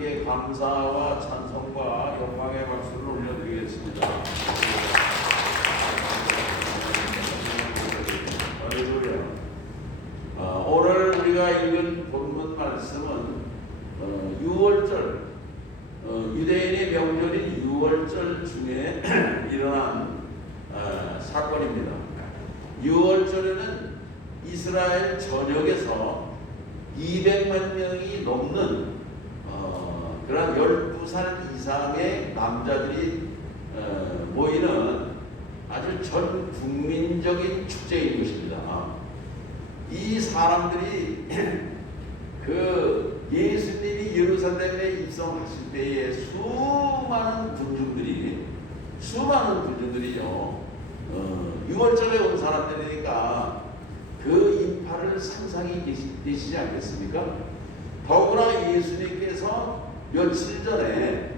하나님께 감사와 찬송과 영광의 박수를 올려드리겠습니다. 할렐루야. 오늘 우리가 읽은 본문 말씀은 6월절, 유대인의 명절인 6월절 중에 일어난 사건입니다. 6월절에는 이스라엘 전역에서 200만 명이 넘는 그런 12살 이상의 남자들이 모이는 아주 전 국민적인 축제인 것입니다. 이 사람들이 그 예수님이 예루살렘에 입성하실 때에 수많은 군중들이요 6월절에 온 사람들이니까 그 인파를 상상이 되시지 않겠습니까? 더구나 예수님께서 며칠 전에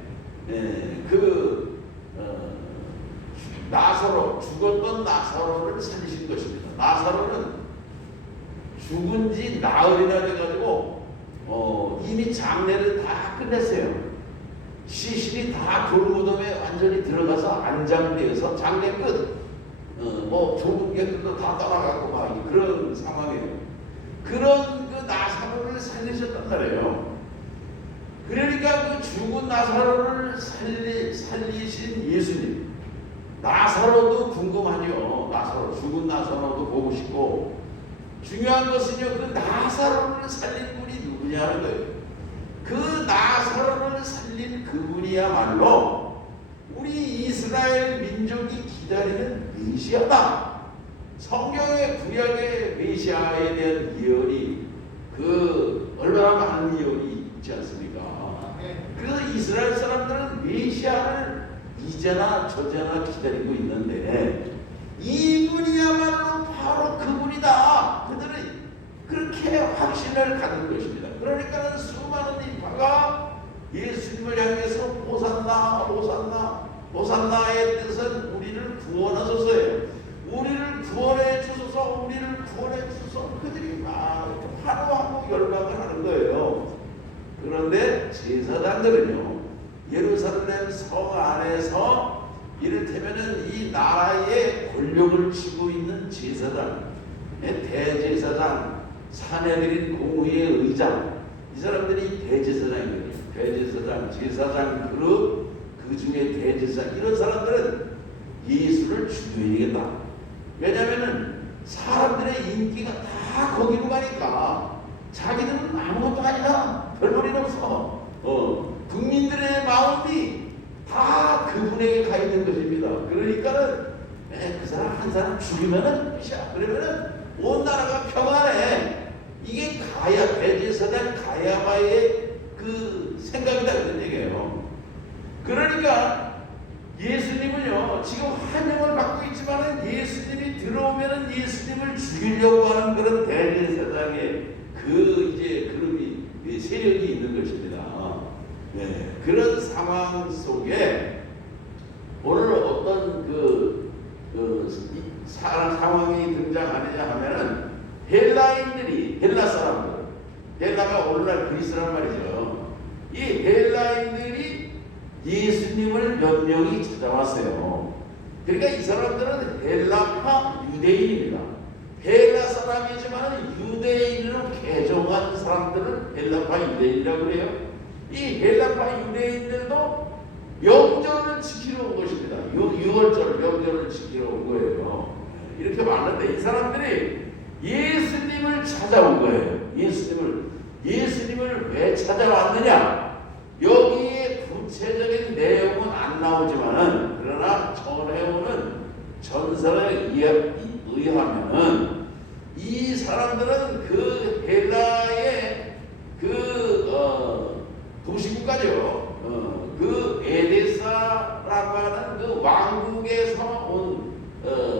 죽었던 나사로를 살리신 것입니다. 나사로는 죽은 지 나흘이나 돼가지고 이미 장례를 다 끝냈어요. 시신이 다 돌무덤에 완전히 들어가서 안장되어서 장례 끝. 좋은 것들도 다 떠나가고 막 그런 상황이에요. 그런 그 나사로를 살리셨단 말이에요. 그러니까 그 죽은 나사로를 살리신 예수님. 나사로도 궁금하죠. 죽은 나사로도 보고 싶고. 중요한 것은요, 그 나사로를 살린 분이 누구냐는 거예요. 그 나사로를 살린 그분이야말로 우리 이스라엘 민족이 기다리는 메시아다. 성경의 구약의 메시아에 대한 예언이 얼마나 많은 예언이 있지 않습니까? 그래서 이스라엘 사람들은 메시아를 이제나 저제나 기다리고 있는데 이분이야말로 바로 그분이다. 그들은 그렇게 확신을 갖는 것입니다. 그러니까 수많은 인파가 예수님을 향해서 호산나 호산나 호산나의 뜻은 우리를 구원하소서예요. 우리를 구원해 주소서, 우리를 구원해 주소서. 그들이 막 환호하고 열광을 하는 거예요. 그런데 제사장들은요, 예루살렘 성 안에서 이를테면은 이 나라의 권력을 쥐고 있는 제사장, 대제사장, 사내들인 공의의 의장, 이 사람들이 대제사장이거든요. 대제사장, 제사장 그룹, 그 중에 대제사장, 이런 사람들은 예수를 죽여야겠다. 왜냐하면은 사람들의 인기가 다 거기로 가니까 자기들은 아무것도 아니다, 별볼일 없어. 국민들의 마음이 다 그분에게 가 있는 것입니다. 그러니까는 그 사람 한 사람 죽이면은 끝이야. 그러면은 온 나라가 평안해. 이게 대제사장 가야바의 그 생각이다 그런 얘기예요. 그러니까 예수님은요, 지금 환영을 받고 있지만은 예수님이 들어오면은 예수님을 죽이려고 하는 그런 대제사장의 그룹이 세력이 있는 것입니다. 그런 상황 속에 오늘 어떤 상황이 등장하느냐 하면은 헬라 사람들, 헬라가 오늘날 그리스란 말이죠. 이 헬라인들이 예수님을 몇 명이 찾아왔어요. 그러니까 이 사람들은 헬라파 유대인입니다. 헬라 사람이지만 유대인으로 개종한 사람들을 헬라파 유대인이라고 그래요. 이 헬라파 유대인들도 명절을 지키러 온 것입니다. 6월절 명절을 지키러 온 거예요. 이렇게 많은데 이 사람들이 예수님을 찾아온 거예요. 예수님을 왜 찾아왔느냐? 여기에 구체적인 내용은 안 나오지만은, 그러나 전해오는 전설에 의하면은 이 사람들은 그 헬라의 도시국가죠. 그 에데사라고 하는 그 왕국에서 온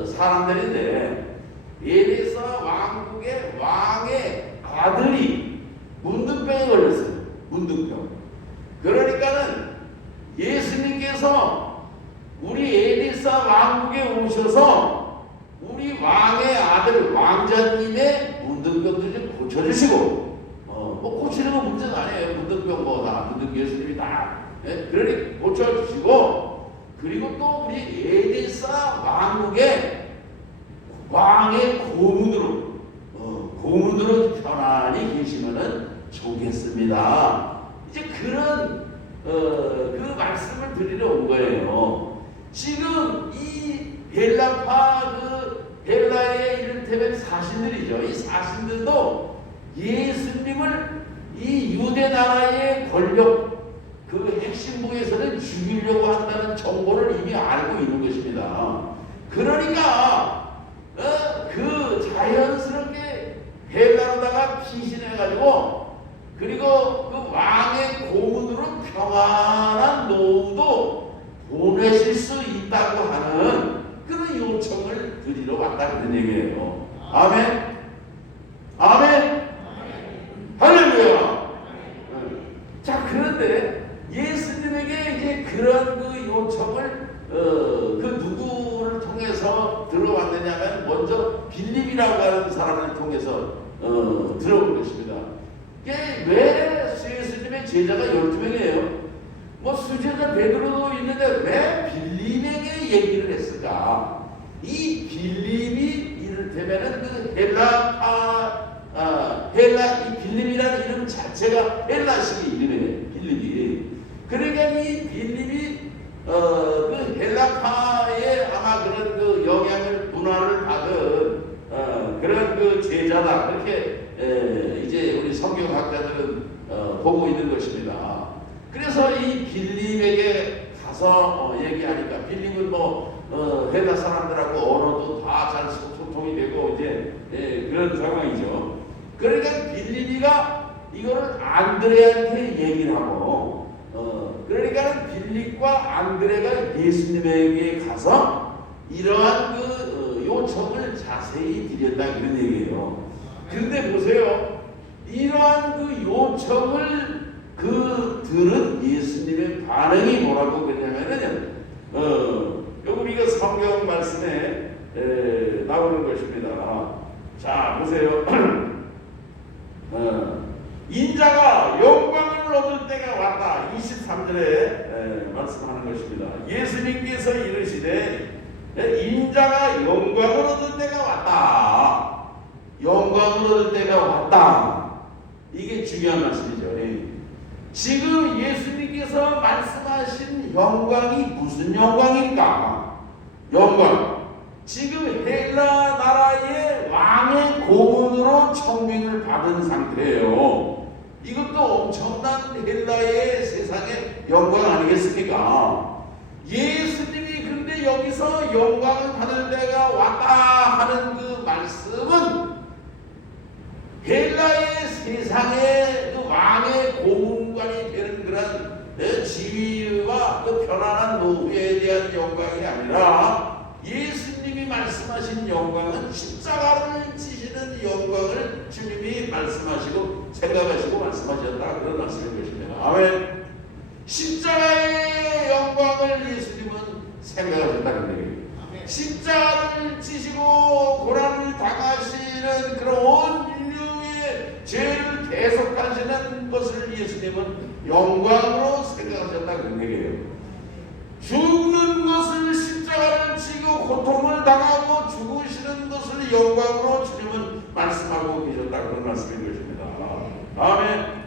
사람들인데, 에데사 왕국의 왕의 아들이 문둥병에 걸렸어요. 문둥병. 그러니까는 예수님께서 우리 에데사 왕국에 오셔서 우리 왕의 아들 왕자님의 문둥병도 좀 고쳐주시고 뭐 고치는 건 문제는 아니에요. 문득병 뭐다, 문득 예수님이 다. 예? 그러니 고쳐주시고, 그리고 또 우리 에디사 왕국의 왕의 고문으로 편안히 계시면은 좋겠습니다. 이제 그런 그 말씀을 드리러 온 거예요. 지금 이 헬라의 이를테면 사신들이죠. 이 사신들도 예수님을 이 유대 나라의 권력 그 핵심부에서는 죽이려고 한다는 정보를 이미 알고 있는 것입니다. 그러니까 그 자연스럽게 헬라로다가 피신해가지고 그리고 그 왕의 고문으로 평안한 노후도 보내실 수 있다고 하는 그런 요청을 드리러 왔다 그런 얘기예요. 아멘. 아멘. 할렐루야. 자, 그런데 예수님에게 이제 그런 그 요청을 그 누구를 통해서 들어왔느냐면 먼저 빌립이라고 하는 사람을 통해서 들어온 것입니다. 이게 왜 예수님의 제자가 12명이에요? 뭐 수제자 베드로도 있는데 왜 빌립에게 얘기를 했을까? 이 빌립이 이를테면은 그 헬라 이 빌립이라는 이름 자체가 헬라식 이름이에요. 빌립이. 그러니까 이 빌립이 그 헬라파의 아마 그런 그 영향을 문화를 받은 그런 그 제자다 그렇게 이제 우리 성경학자들은 보고 있는 것입니다. 그래서 이 빌립에게 가서 얘기하니까 빌립은 뭐 헬라 사람들하고 언어도 다 잘 소통이 되고 이제 그런 상황이죠. 그러니까 빌립이가 이거를 안드레한테 얘기를 하고 그러니까 빌립과 안드레가 예수님에게 가서 이러한 그 요청을 자세히 드렸다 그런 얘기예요. 그런데 보세요. 이러한 그 요청을 들은 예수님의 반응이 뭐라고 그러냐면은 여기 우리가 성경 말씀에 나오는 것입니다. 자 보세요. 인자가 영광을 얻을 때가 왔다. 23절에 말씀하는 것입니다. 예수님께서 이르시되 인자가 영광을 얻을 때가 왔다. 영광을 얻을 때가 왔다. 이게 중요한 말씀이죠. 지금 예수님께서 말씀하신 영광이 무슨 영광일까? 영광. 지금 헬라 나라의 왕의 고문으로 청명을 받은 상태예요. 이것도 엄청난 헬라의 세상의 영광 아니겠습니까? 예수님이 그런데 여기서 영광을 받을 때가 왔다 하는 그 말씀은 헬라의 세상의 그 왕의 고문관이 되는 그런 지위와 그 편안한 노후에 대한 영광이 아니라 예수님이 말씀하신 영광은 십자가를 지시는 영광을 주님이 말씀하시고 생각하시고 말씀하셨다 그런 말씀인 것입니다. 아멘. 십자가의 영광을 예수님은 생각하셨다는 얘기입니다. 십자가를 지시고 고난을 당하시는 그런 온 인류의 죄를 대속하시는 것을 예수님은 영광으로 생각하셨다 그런 얘기예요. 죽는 것을 십자가를 지고 고통을 당하고 죽으시는 것을 영광으로 주님은 말씀하고 계셨다 그런 말씀인 것입니다. 아멘.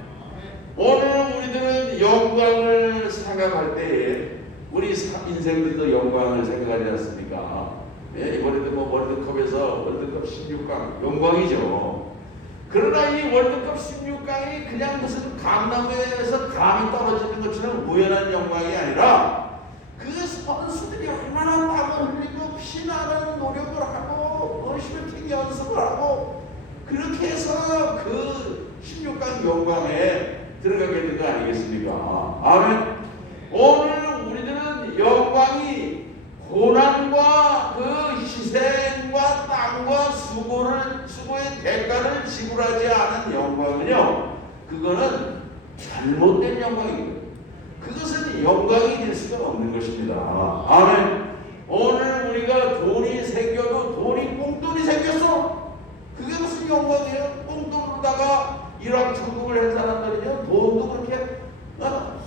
오늘 우리들은 영광을 생각할 때에 우리 인생들도 영광을 생각하지 않습니까? 이번에도 뭐 월드컵에서 월드컵 16강 영광이죠. 그러나 이 월드컵 16강이 그냥 무슨 감나무에서 감이 떨어지는 것처럼 우연한 영광이 아니라 그 선수들이 얼마나 땀을 흘리고 피나는 노력을 하고 슈팅 연습을 하고 그렇게 해서 그 16강 영광에 들어가게 된 거 아니겠습니까? 아멘. 오늘 우리들은 영광이 고난과 그 희생과 땀과 수고의 대가를 지불하지 않은 영광은요, 그거는 잘못된 영광입니다. 그것은 영광이 될 수가 없는 것입니다. 아멘. 오늘 우리가 돈이 생겨도 돈이 꽁돈이 생겼어. 그게 무슨 영광이에요? 꽁돈으로다가 일확천금을 한 사람들은요, 돈도 그렇게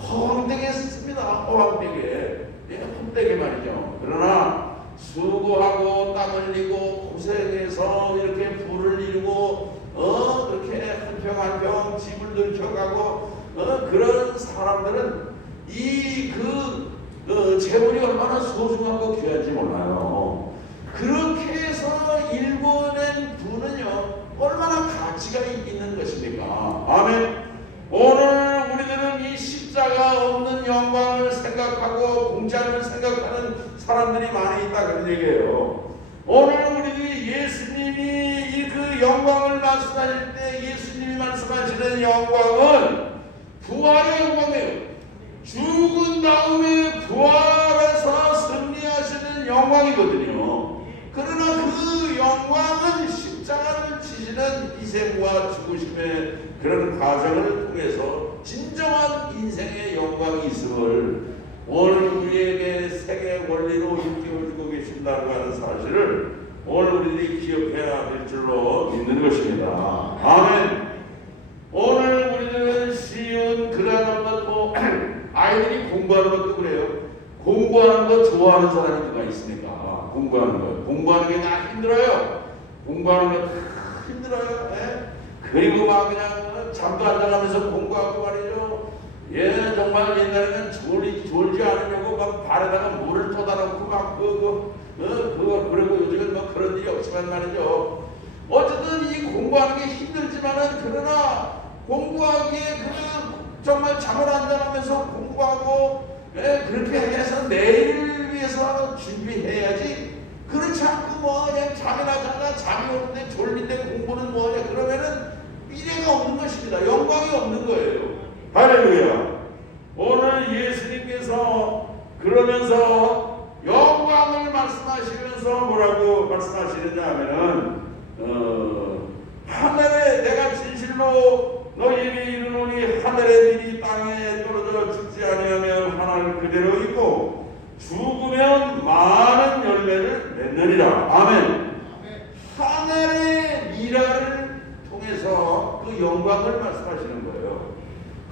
허황되게 썼습니다. 허황되게. 예, 헛되게 말이죠. 그러나 수고하고 땀 흘리고 고생해서 이렇게 부를 이루고 그렇게 한 평 한 평 집을 늘켜가고 그런 사람들은 이 재물이 얼마나 소중하고 귀한지 몰라요. 그렇게 해서 일궈낸 부는요, 얼마나 가치가 있는 것입니까? 아멘. 오늘 우리들은 이 십자가 없는 영광을 생각하고 공짜를 생각하는 사람들이 많이 있다, 그런 얘기예요. 오늘 우리들이 예수님이 그 영광을 말씀하실 때 예수님이 말씀하시는 영광은 부활의 영광이에요. 죽은 다음에 부활해서 승리하시는 영광이거든요. 그러나 그 영광은 십자가를 지시는 희생과 죽으심의 그런 과정을 통해서 진정한 인생의 영광이 있음을 오늘 우리에게 세계 원리로 일깨워주고 계신다고 하는 사실을 오늘 우리들이 기억해야 될 줄로 믿는 것입니다. 아멘. 오늘 우리들은 쉬운 그런 아이들이 공부하는 것도 그래요. 공부하는 거 좋아하는 사람이 누가 있습니까? 공부하는 거. 공부하는 게 다 힘들어요. 공부하는 거 다 힘들어요. 예? 그리고 막 그냥 잠도 안 자가면서 공부하고 말이죠. 예, 정말 옛날에는 졸지 않으려고 막 발에다가 물을 터다놓고 막 그러고 요즘은 뭐 그런 일이 없지만 말이죠. 어쨌든 이 공부하는 게 힘들지만은 그러나 공부하기에 정말 잠을 안 자면서 공부하고 그렇게 해서 내일을 위해서 준비해야지. 그렇지 않고 그냥 잠이나 자나 잠이 오는데 졸린데 공부는 뭐냐 그러면은 미래가 없는 것입니다. 영광이 없는 거예요. 할렐루야. 오늘 예수님께서 그러면서 영광을 말씀하시면서 뭐라고 말씀하시느냐 하면은 하늘에 내가 진실로 너희에게 이르노니 하늘의 빛이 땅에 떨어져 죽지 아니하면 하늘 그대로 있고 죽으면 많은 열매를 맺느니라. 아멘. 하늘의 미라를 통해서 그 영광을 말씀하시는 거예요.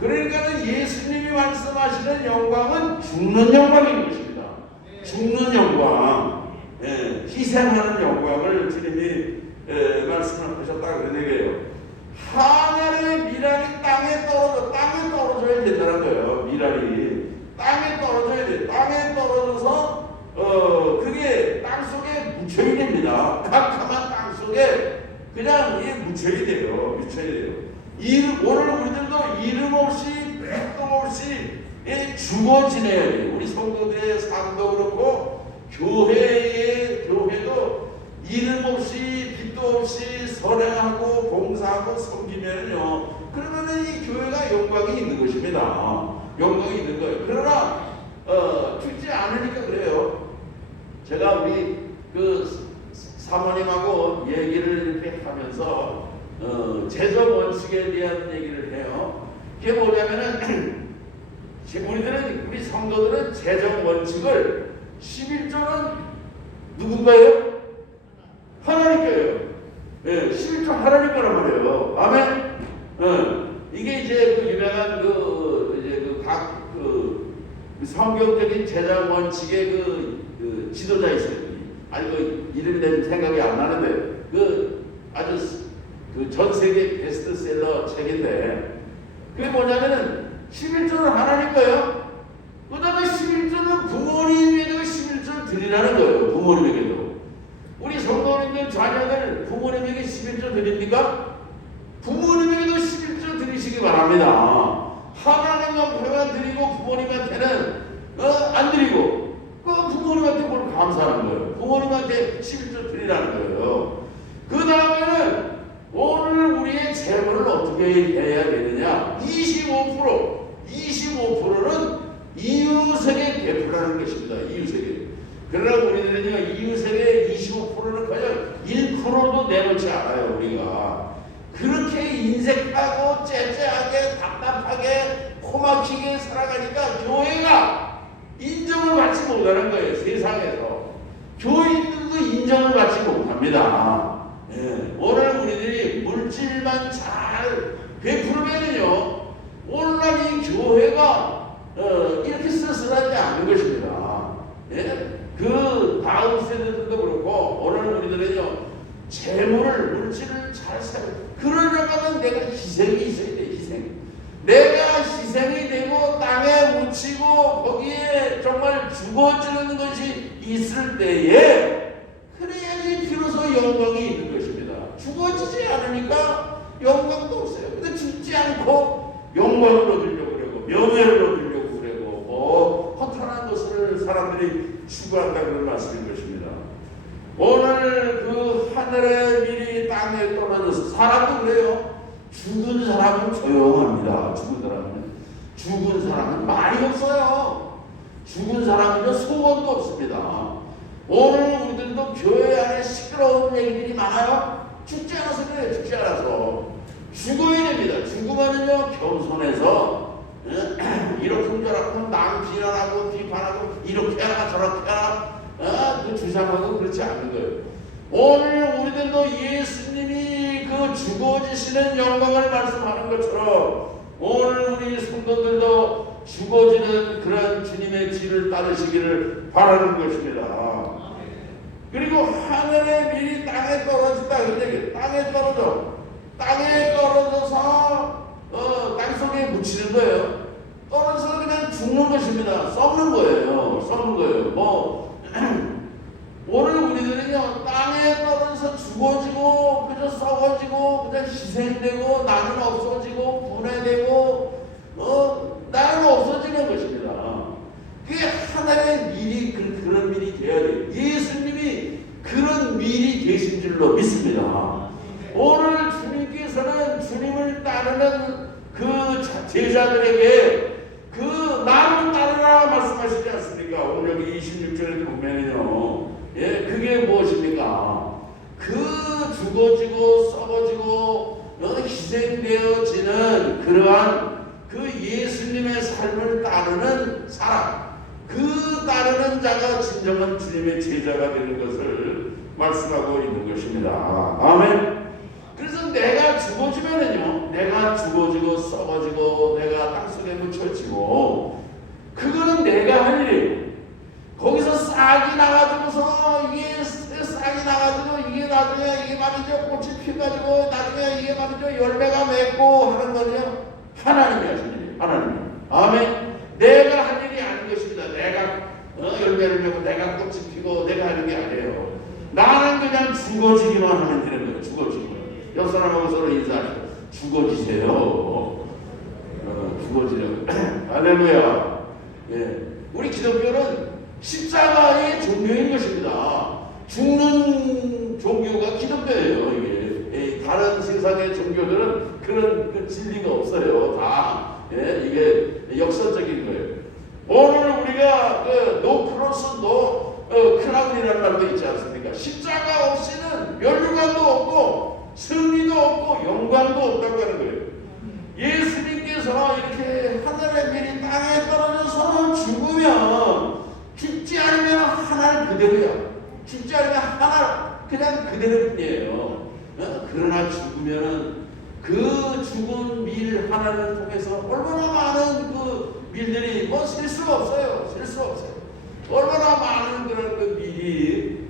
그러니까 예수님이 말씀하시는 영광은 죽는 영광인 것입니다. 죽는 영광, 희생하는 영광을 주님이 말씀을 하셨다 그런 얘기예요. 하늘의 미랄이 땅에 떨어져야 된다는 거예요. 미랄이 땅에 떨어져야 돼. 땅에 떨어져서 그게 땅 속에 묻혀야 됩니다. 캄캄한 땅 속에 그냥 묻혀야 돼요. 오늘 우리들도 이름 없이 백도 없이 죽어 지내야 돼요. 우리 성도들의 삶도 그렇고 교회도 이름 없이 빛도 없이 선행하고 봉사하고 섬기면요, 그러면은 이 교회가 영광이 있는 것입니다. 영광이 있는 거예요. 그러나 죽지 않으니까 그래요. 제가 우리 사모님하고 얘기를 이렇게 하면서 재정 원칙에 대한 얘기를 해요. 그게 뭐냐면은 우리 성도들은 재정 원칙을 11조는 누군가요? 하나님 거예요. 11조 하나님 거란 말이에요. 아멘. 이게 이제 유명한 각 성경적인 재정 원칙의 지도자 있어요. 아니 이름이 내 생각이 안 나는데 아주 전 세계 베스트셀러 책인데 그게 뭐냐면은 11조는 하나님 거예요. 그 다음에 11조는 부모님에게 11조를 드리라는 거예요. 부모님에게도. 우리 성도님들 자녀들 부모님에게 11조 드립니까? 부모님에게도 11조 드리시기 바랍니다. 하나님 앞에만 드리고 부모님한테는 안 드리고 부모님한테 뭘 감사하는 거예요. 부모님한테 11조 드리라는 거예요. 그 다음에는 오늘 우리의 재물을 어떻게 해야 되느냐? 25%는 이웃에게 베풀라는 것입니다. 이웃에게. 그러나 우리들은요, 이웃에게 25%는 그냥 1%도 내놓지 않아요. 우리가 그렇게 인색하고 째째하게 답답하게 코막히게 살아가니까 교회가 인정을 받지 못하는 거예요. 세상에서 교인들도 인정을 받지 못합니다. 오늘 우리들이 물질만 잘 베풀면은요 오늘날 이 교회가 이렇게 쓸쓸하지 않은 것입니다. 예? 그 다음 세대들도 그렇고 오늘 우리들은요 재물을 물질을 잘 사용. 그러려고 하면 내가 희생이 있어야 돼. 희생. 내가 희생이 되고 땅에 묻히고 거기에 정말 죽어지는 것이 있을 때에 그래야지 비로소 영광이 있는 것입니다. 죽어지지 않으니까 영광도 없어요. 근데 죽지 않고 영광을 얻으려고 그러고 명예를 얻으려고 그러고 허탄한 것을 사람들이 추구한다 그런 말씀인 것입니다. 오늘 그 하늘의 밀이 땅에 떨어져서 사람도 그래요. 죽은 사람은 조용합니다. 죽은 사람은 말이 없어요. 죽은 사람은요 소원도 없습니다. 오늘 우리들도 교회 안에 시끄러운 얘기들이 많아요. 죽지 않아서 그래요. 죽지 않아서 죽어야 됩니다. 죽으면은요 겸손해서 이렇게 저렇게 남 비난하고 비판하고 이렇게 하라 저렇게 하라 그 주장하고 그렇지 않는 거예요. 오늘 우리들도 예수님이 그 죽어지시는 영광을 말씀하는 것처럼 오늘 우리 성도들도 죽어지는 그런 주님의 길을 따르시기를 바라는 것입니다. 그리고 하늘의 밀이 땅에 떨어진다. 근데 땅에 떨어져서 땅속에 묻히는 거예요. 떨어져서 그냥 죽는 것입니다. 썩는 거예요. 오늘 우리들은요 땅에 떨어져서 죽어지고 그저 썩어지고 그저 희생되고 나는 없어지고 분해되고 나는 없어지는 것입니다. 그게 하나의 밀이 그런 밀이 되어야 돼요. 예수님이 그런 밀이 되신 줄로 믿습니다. 오늘 주님께서는 주님을 따르는 그 제자들에게 그 나를 따르라 말씀하시지 않습니까? 오늘 여기 26절에 보면요. 예, 그게 무엇입니까? 그 죽어지고 썩어지고 희생되어지는 그러한 그 예수님의 삶을 따르는 사람, 그 따르는 자가 진정한 주님의 제자가 되는 것을 말씀하고 있는 것입니다. 아멘. 그래서 내가 죽어지면은요, 내가 죽어지고 썩어지고 내가 땅속에 묻혀지고 그거는 내가 할 일이에요. 거기서 싹이 나가지고서 이게 싹이 나가지고 이게 나중에 이게 말이죠 꽃이 피가지고 나중에 이게 말이죠 열매가 맺고 하는 거죠. 하나님이 하시는 일이에요. 하나님. 아멘. 내가 할 일이 아닌 것입니다. 내가 열매를 맺고 내가 꽃이 피고 내가 하는 게 아니에요. 나는 그냥 죽어지기만 하면 되는 거예요. 죽어지기만. 옆 사람하고 서로 인사하시고 죽어지세요. 죽어지려고. 할렐루야. 예. 우리 기독교는 십자가의 종교인 것입니다. 죽는 종교가 기독교예요. 이게 다른 세상의 종교들은 그런 그 진리가 없어요. 다 이게 역사적인 거예요. 오늘 우리가 노 크로스 노 크라운이라는 말도 있지 않습니까? 십자가 없이는 면류관도 없고 승리도 없고 영광도 없다고 하는 거예요. 예수님께서 이렇게 하늘의 밀이 땅에 떨어져서 죽으면 죽지 않으면 하나를 그대로야. 죽지 않으면 하나 그냥 그대로 뿐이에요. 그러나 죽으면은 그 죽은 밀 하나를 통해서 얼마나 많은 그 밀들이 셀 수가 없어요. 셀 수 없어요. 얼마나 많은 그런 그 밀이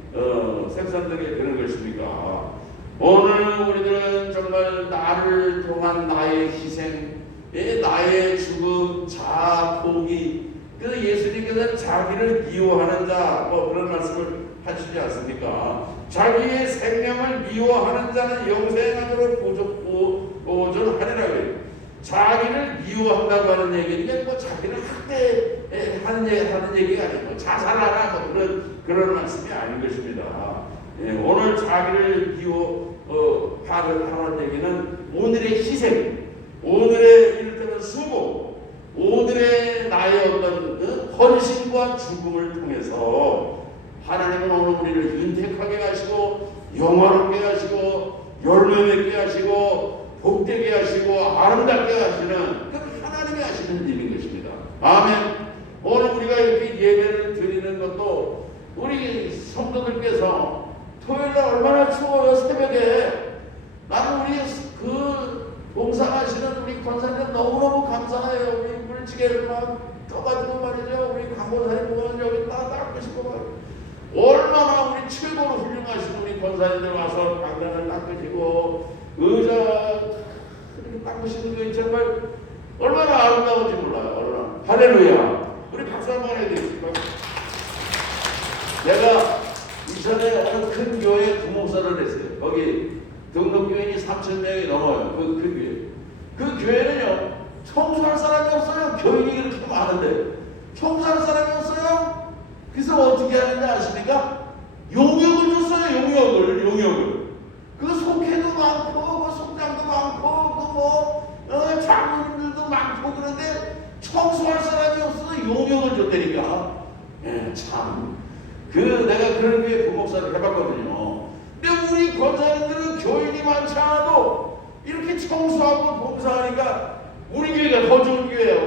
생산되게 되는 것입니까? 오늘 우리들은 정말 나를 통한 나의 희생, 나의 죽음, 자아, 포기, 그래서 예수님께서는 자기를 미워하는 자, 그런 말씀을 하시지 않습니까? 자기의 생명을 미워하는 자는 영생하도록 보존하리라고 해요. 자기를 미워한다고 하는 얘기는 자기를 학대하는 얘기가 아니고 자살하라 그런 말씀이 아닌 것입니다. 오늘 자기를 미워하는 얘기는 오늘의 희생, 오늘의 이를테면 수고, 오늘의 나의 어떤 헌신과 죽음을 통해서 하나님은 오늘 우리를 윤택하게 하시고 영화롭게 하시고 열매 맺게 하시고 복되게 하시고 아름답게 하시는 그 하나님이 하시는 일인 것입니다. 아멘. 오늘 우리가 이렇게 예배를 드리는 것도 우리 성도들께서 토요일날 얼마나 추워요. 새벽에 나는 우리 그 봉사하시는 권사님 너무너무 감사해요. 우리 물지개를 막 떠가지고 말이죠. 우리 강권사님 보면 여기 닦으시고 막 얼마나 우리 최고로 훌륭하신 우리 권사님들 와서 강단을 닦으시고 의자 이렇게 닦으시는 게 정말 얼마나 아름다운지 몰라요. 얼마나. 할렐루야. 우리 박수 한번 해드릴게요. 내가 이전에 어느 큰 교회에 부목사를 했어요. 거기 등록교인이 3,000명이 넘어요. 그 교회. 그 교회는요, 청소할 사람이 없어요. 교인이 그렇게 많은데 청소할 사람이 없어요. 그래서 어떻게 하는지 아십니까? 용역을 줬어요. 용역을. 그 속회도 많고 그 속장도 많고 그 장로님들도 많고 그런데 청소할 사람이 없어서 용역을 줬다니까. 참. 내가 그런 교회 부목사를 해봤거든요. 근데 우리 권사님들은 교인이 많지 않아도 이렇게 청소하고 봉사하니까 우리 교회가 더 좋은 교회야.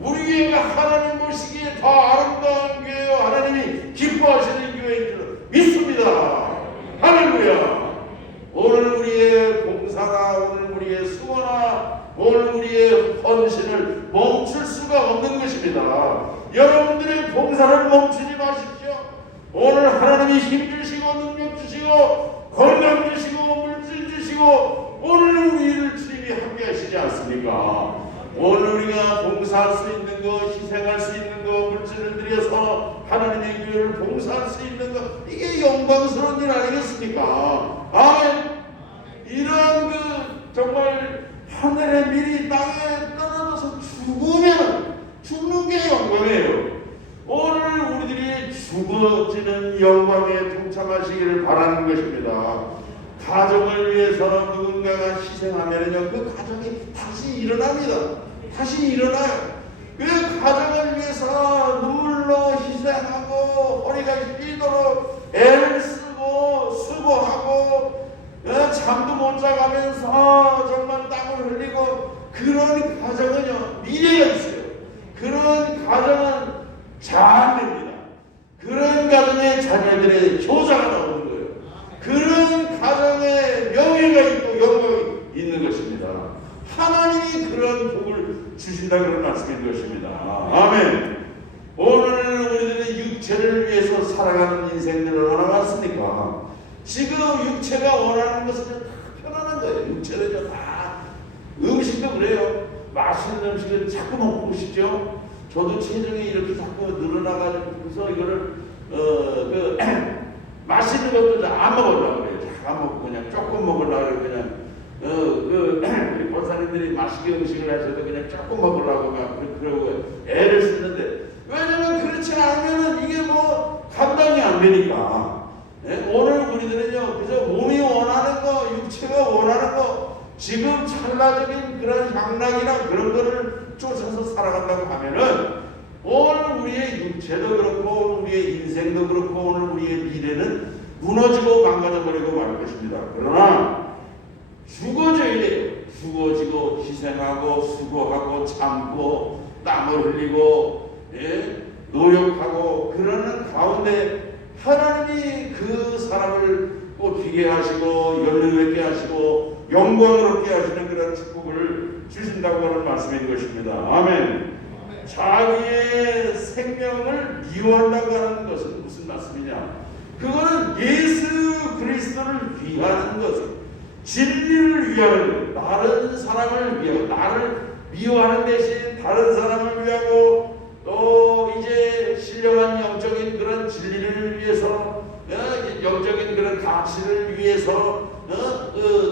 우리 교회가 하나님 보시기에 더 아름다운 교회요. 하나님이 기뻐하시는 교회인 줄 믿습니다. 할렐루야. 오늘 우리의 봉사나 오늘 우리의 수고나 오늘 우리의 헌신을 멈출 수가 없는 것입니다. 여러분들의 봉사를 멈추지 마십시오. 오늘 하나님이 힘 주시고 능력 주시고 건강 주시고 물질 주시고 오늘 우리를 주님이 함께 하시지 않습니까? 오늘 우리가 봉사할 수 있는 것, 희생할 수 있는 것, 물질을 들여서 하나님의 교회를 봉사할 수 있는 것, 이게 영광스러운 일 아니겠습니까? 아멘. 이러한 정말 하늘의 밀이 땅에 떨어져서 죽는 게 영광이에요. 오늘 우리들이 죽어지는 영광에 동참하시기를 바라는 것입니다. 가정을 위해서 누군가가 희생하면요, 그 가정이 다시 일어납니다. 다시 일어나요. 그 가정을 위해서 눈물로 희생하고 허리가 휘도록 애를 쓰고 수고하고 잠도 못 자가면서 정말 땀을 흘리고 그런 가정은요, 미래가 있어요. 그런 가정은 잘 안 됩니다. 그런 가정의 자녀들의 효자가 나오는 거예요. 그런 가정에 명예가 있고 영광이 있는 것입니다. 하나님이 그런 복을 주신다 그런 말씀인 것입니다. 아멘. 오늘 우리들의 육체를 위해서 살아가는 인생들 얼마나 많습니까? 지금 육체가 원하는 것은 다 편안한 거예요. 육체는요, 다 음식도 그래요. 맛있는 음식을 자꾸 먹고 싶죠. 저도 체중이 이렇게 자꾸 늘어나가지고 이거를 맛있는 것도 안 먹으려고 그래요. 잘 안 먹고 그냥 조금 먹으려고 그냥 우리 권사님들이 맛있게 음식을 하셔도 그냥 조금 먹으려고 막 그러고 애를 쓰는데 왜냐면 그렇지 않으면 이게 뭐 감당이 안 되니까. 오늘 우리들은요, 그저 몸이 원하는 거, 육체가 원하는 거, 지금 찰나적인 그런 향락이나 그런 거를 쫓아서 살아간다고 하면은 오늘 우리의 육체도 그렇고 오늘 우리의 인생도 그렇고 오늘 우리의 미래는 무너지고 망가져버리고 말 것입니다. 그러나 죽어져야 돼요. 죽어지고 희생하고 수고하고 참고 땀을 흘리고 노력하고 그러는 가운데 하나님이 그 사람을 꽃피게 하시고 열매맺게 하시고 영광을 얻게 하시는 그런 축복을 주신다고 하는 말씀인 것입니다. 아멘. 자기의 생명을 미워한다고 하는 것은 무슨 말씀이냐? 그거는 예수 그리스도를 위하는 것은 진리를 위하는 거예요. 다른 사람을 위하고 나를 미워하는 대신 다른 사람을 위하고 또 이제 신령한 영적인 그런 진리를 위해서 영적인 그런 가치를 위해서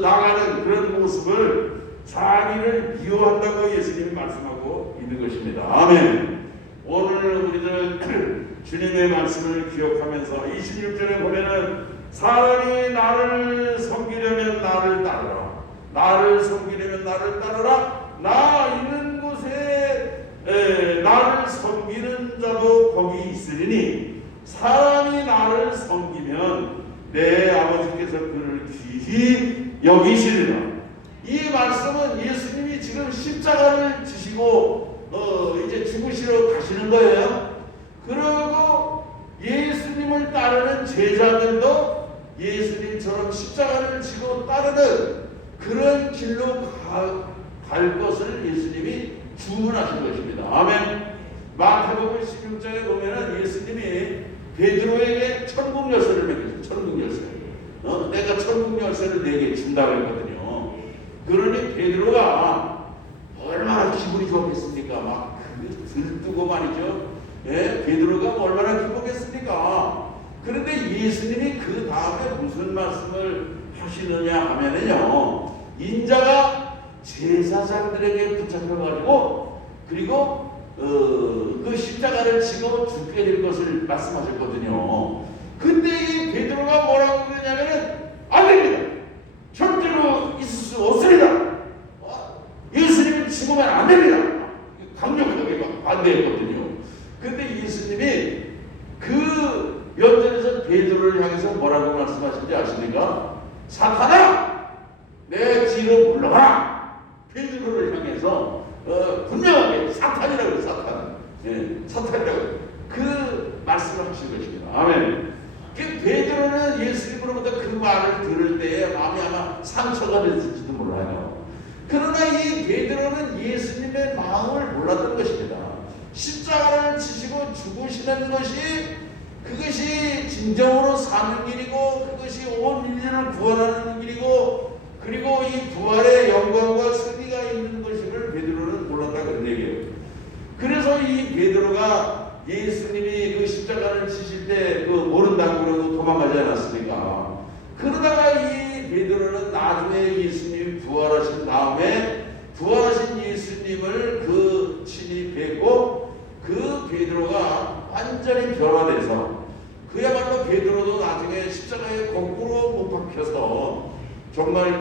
나가는 그런 모습을 자기를 미워한다고 예수님이 말씀하고 있는 것입니다. 아멘. 오늘 우리들은 주님의 말씀을 기억하면서 26절에 보면은 사람이 나를 섬기려면 나를 따르라. 나를 섬기려면 나를 따르라. 나 있는 곳에 나를 섬기는 자도 거기 있으리니 사람이 나를 섬기면 내 아버지께서 그를 귀히 여기시리라. 이 말씀은 예수님이 지금 십자가를 지시고 이제 죽으시러 가시는 거예요. 그리고 예수님을 따르는 제자들도 예수님처럼 십자가를 지고 따르는 그런 길로 16장에 보면은 예수님이 베드로에게 천국 열쇠를 맡겼어요. 천국 열쇠. 내가 천국 열쇠를 네게 준다고 했거든요. 그러니 베드로가 얼마나 기분이 좋겠습니까? 막 들뜨고 말이죠. 예? 베드로가 얼마나 기쁘겠습니까? 그런데 예수님이 그 다음에 무슨 말씀을 하시느냐 하면은요, 인자가 제사장들에게 붙잡혀가지고 그리고 그 십자가를 지고 죽게 될 것을 말씀하셨거든요. 근데 이 베드로가 뭐라고 그러냐면은 안 됩니다. 절대로 있을 수 없습니다. 예수님을 죽으면 안 됩니다. 강력하게 반대했거든요. 근데 예수님이 그 면전에서 베드로를 향해서 뭐라고 말씀하신지 아십니까? 사탄아, 내 뒤로 물러가라. 베드로를 향해서 분명하게 사탄이라고 해요. 사탄. 예, 사탄이라고 그 말씀을 하신 것입니다. 아멘. 베드로는 예수님으로부터 그 말을 들을 때에 마음이 아마 상처가 됐을지도 몰라요. 그러나 이 베드로는 예수님의 마음을 몰랐던 것입니다. 십자가를 지시고 죽으시는 그것이 진정으로 사는 길이고, 그것이 온 인류를 구원하는 길이고, 그리고 이 부활의 영광과 승리가 있는 것임을 베드로는 몰랐다 그런 얘기예요. 그래서 이 베드로가 예수님이 그 십자가를 지실 때 그 모른다고 그러고 도망가지 않았습니까? 그러다가 이 베드로는 나중에 예수님이 부활하신 다음에 부활하신 예수님을 그 친히 뵙고 그 베드로가 완전히 변화돼서 그야말로 베드로도 나중에 십자가에 거꾸로 못 박혀서 정말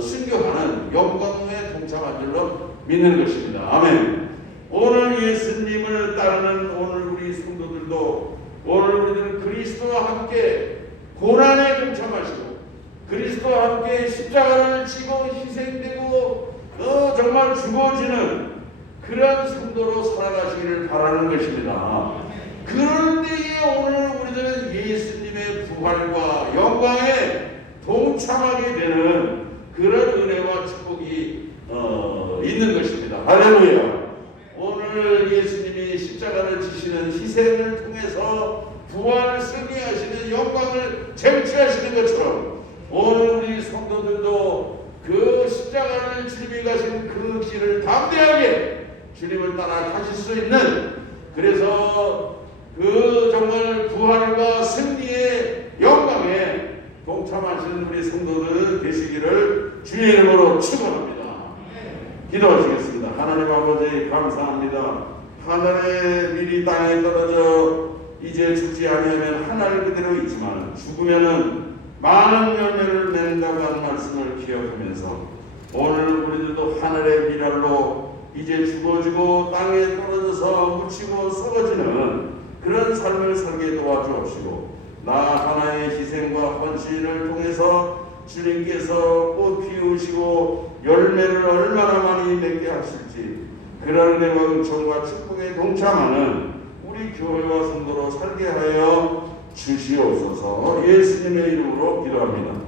순교하는 영광에 동참한 줄로 믿는 것입니다. 아멘. 오늘 예수님을 따르는 오늘 우리 성도들도 오늘 우리들은 그리스도와 함께 고난에 동참하시고 그리스도와 함께 십자가를 지고 희생되고 정말 죽어지는 그런 성도로 살아가시기를 바라는 것입니다. 그럴 때에 오늘 우리들은 예수님의 부활과 영광에 동참하게 되는 그런 은혜와 축복이 있는 것입니다. 할렐루야. 오늘 예수님이 십자가를 지시는 희생을 통해서 부활을 승리하시는 영광을 쟁취하시는 것처럼 오늘 우리 성도들도 그 십자가를 주님이 가신 그 길을 담대하게 주님을 따라 가실 수 있는, 그래서 그 정말 부활과 승리의 영광에 동참하시는 우리 성도들 되시기를 주의 이름으로 축원합니다. 기도하시겠습니다. 하나님 아버지 감사합니다. 하늘에 미리 땅에 떨어져 이제 죽지 아니하면 하늘 그대로 있지만 죽으면은 많은 열매를 맺는다고 하는 말씀을 기억하면서 오늘 우리들도 하늘의 미랄로 이제 죽어지고 땅에 떨어져서 묻히고 썩어지는 그런 삶을 살게 도와주옵시고 나 하나의 희생과 헌신을 통해서 주님께서 꽃 피우시고 열매를 얼마나 많이 맺게 하실지 그런 은혜와 은총과 축복에 동참하는 우리 교회와 성도로 살게 하여 주시옵소서. 예수님의 이름으로 기도합니다.